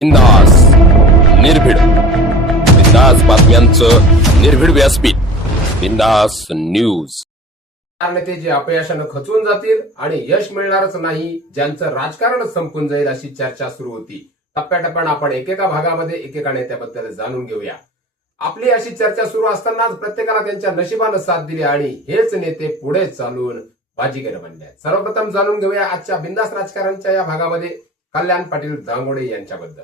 बिंदास निर्भीड बिंदास बातम्यांचं निर्भीड व्यासपीठ बिंदास न्यूज। नेते जे अपयशानं खचून जातील आणि यश मिळणारच नाही, ज्यांचं राजकारणच संपून जाईल अशी चर्चा सुरू होती। टप्प्याटप्प्यानं आपण एकेका भागामध्ये एकेका नेत्याबद्दल जाणून घेऊया। आपली अशी चर्चा सुरू असतानाच प्रत्येकाला त्यांच्या नशिबानं साथ दिली आणि हेच नेते पुढे चालून बाजीगर बनले। सर्वप्रथम जाणून घेऊया आजच्या बिंदास राजकारणच्या या भागामध्ये कल्याण पाटील दांगोडे यांच्याबद्दल।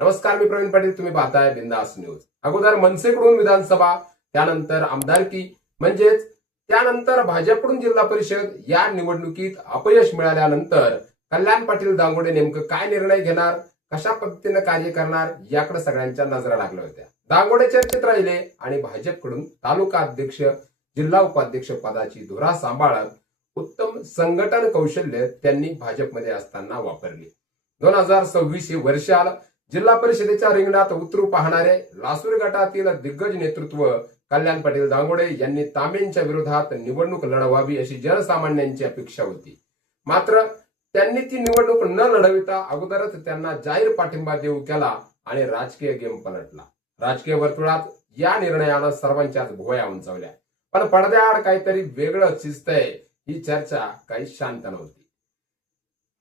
नमस्कार, मी प्रवीण पाटील, तुम्ही पाहताय बिंदास न्यूज। अगोदर मनसेकडून विधानसभा, त्यानंतर आमदारकी, म्हणजेच त्यानंतर भाजपकडून जिल्हा परिषद या निवडणुकीत अपयश मिळाल्यानंतर कल्याण पाटील दांगोडे नेमकं काय निर्णय घेणार, कशा पद्धतीनं कार्य करणार याकडे सगळ्यांच्या नजरा लागल्या होत्या। दांगोडे चर्चेत राहिले आणि भाजपकडून तालुका अध्यक्ष, जिल्हा उपाध्यक्ष पदाची धुरा सांभाळत उत्तम संघटन कौशल्य त्यांनी भाजपमध्ये असताना वापरली। 2026 हे वर्ष आलं। जिल्हा परिषदेच्या रिंगणात उतरू पाहणारे लासूर गटातील दिग्गज नेतृत्व कल्याण पाटील दांगोडे यांनी तांबेंच्या विरोधात निवडणूक लढवावी अशी जनसामान्यांची अपेक्षा होती। मात्र त्यांनी ती निवडणूक न लढविता अगोदरच त्यांना जाहीर पाठिंबा देऊ केला आणि राजकीय गेम पलटला। राजकीय वर्तुळात या निर्णयानं सर्वांच्याच भुवया उंचावल्या, पण पडद्याआड काहीतरी वेगळं शिजतंय ही चर्चा काही शांत नव्हती।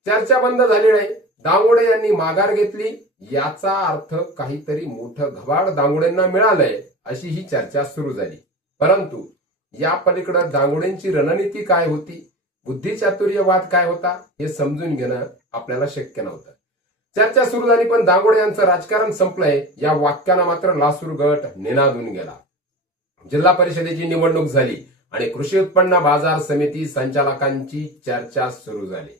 चर्चा बंद झाली नाही। दांगोडे यांनी माघार घेतली, याचा अर्थ काहीतरी मोठं घबाड दांगोडेंना मिळालंय अशी ही चर्चा सुरू झाली। परंतु या पलीकडे दांगोडेंची रणनीती काय होती, बुद्धिचातुर्यवाद काय होता हे समजून घेणं आपल्याला शक्य नव्हतं। चर्चा सुरू झाली, पण दांगोडे यांचं राजकारण संपलंय या वाक्यानं मात्र लासूर गट निनादून गेला। जिल्हा परिषदेची निवडणूक झाली आणि कृषी उत्पन्न बाजार समिती संचालकांची चर्चा सुरू झाली।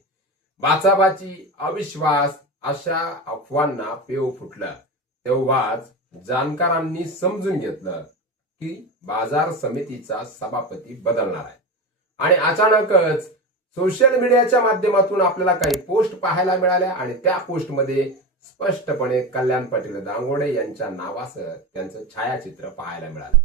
बाचाबाची, अविश्वास अशा अफवांना पेव फुटलं। तेव्हाच जाणकारांनी समजून घेतलं की बाजार समितीचा सभापती बदलणार आहे आणि अचानकच सोशल मीडियाच्या माध्यमातून आपल्याला काही पोस्ट पाहायला मिळाल्या आणि त्या पोस्टमध्ये स्पष्टपणे कल्याण पाटील दांगोडे यांच्या नावासह त्यांचं छायाचित्र पाहायला मिळालं।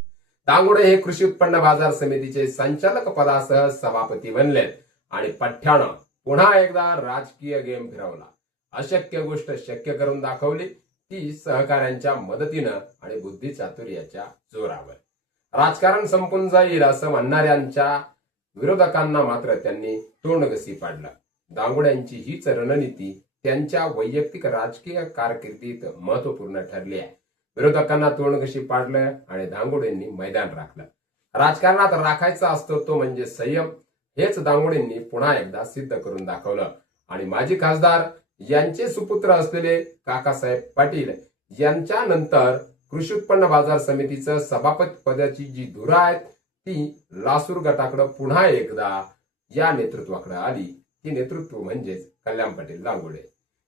दांगोडे हे कृषी उत्पन्न बाजार समितीचे संचालक पदासह सभापती बनलेत आणि पठ्ठ्यानं पुन्हा एकदा राजकीय गेम फिरवला। अशक्य गोष्ट शक्य करून दाखवली, ती सहकाऱ्यांच्या मदतीनं आणि बुद्धिचातुर्याच्या जोरावर। राजकारण संपून जाईल असं म्हणणाऱ्यांच्या विरोधकांना मात्र त्यांनी तोंडघसी पाडलं। दांगोड्यांची हीच रणनीती त्यांच्या वैयक्तिक राजकीय कारकिर्दीत महत्वपूर्ण ठरली आहे। विरोधकांना तोंडघशी पाडलं आणि दांगोडेंनी मैदान राखलं। राजकारणात राखायचा असतो तो म्हणजे संयम, हेच दांगोडेंनी पुन्हा एकदा सिद्ध करून दाखवलं आणि माजी खासदार यांचे सुपुत्र असलेले काकासाहेब पाटील यांच्या नंतर कृषी उत्पन्न बाजार समितीचं सभापती पदाची जी धुरा आहे ती लासूर गटाकडे पुन्हा एकदा या नेतृत्वाकडे आली। ती नेतृत्व म्हणजेच कल्याण पाटील दांगोडे।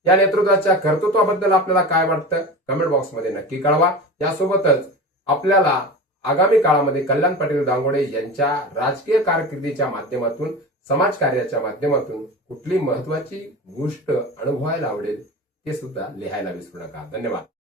या नेतृत्वाच्या कर्तृत्वाबद्दल आपल्याला काय वाटतं कमेंट बॉक्समध्ये नक्की कळवा। यासोबतच आपल्याला आगामी काळामध्ये कल्याण पाटील दांगोडे यांच्या राजकीय कारकिर्दीच्या माध्यमातून, समाजकार्याच्या माध्यमातून कुठली महत्वाची गोष्ट अनुभवायला आवडेल ते सुद्धा लिहायला विसरू नका। धन्यवाद।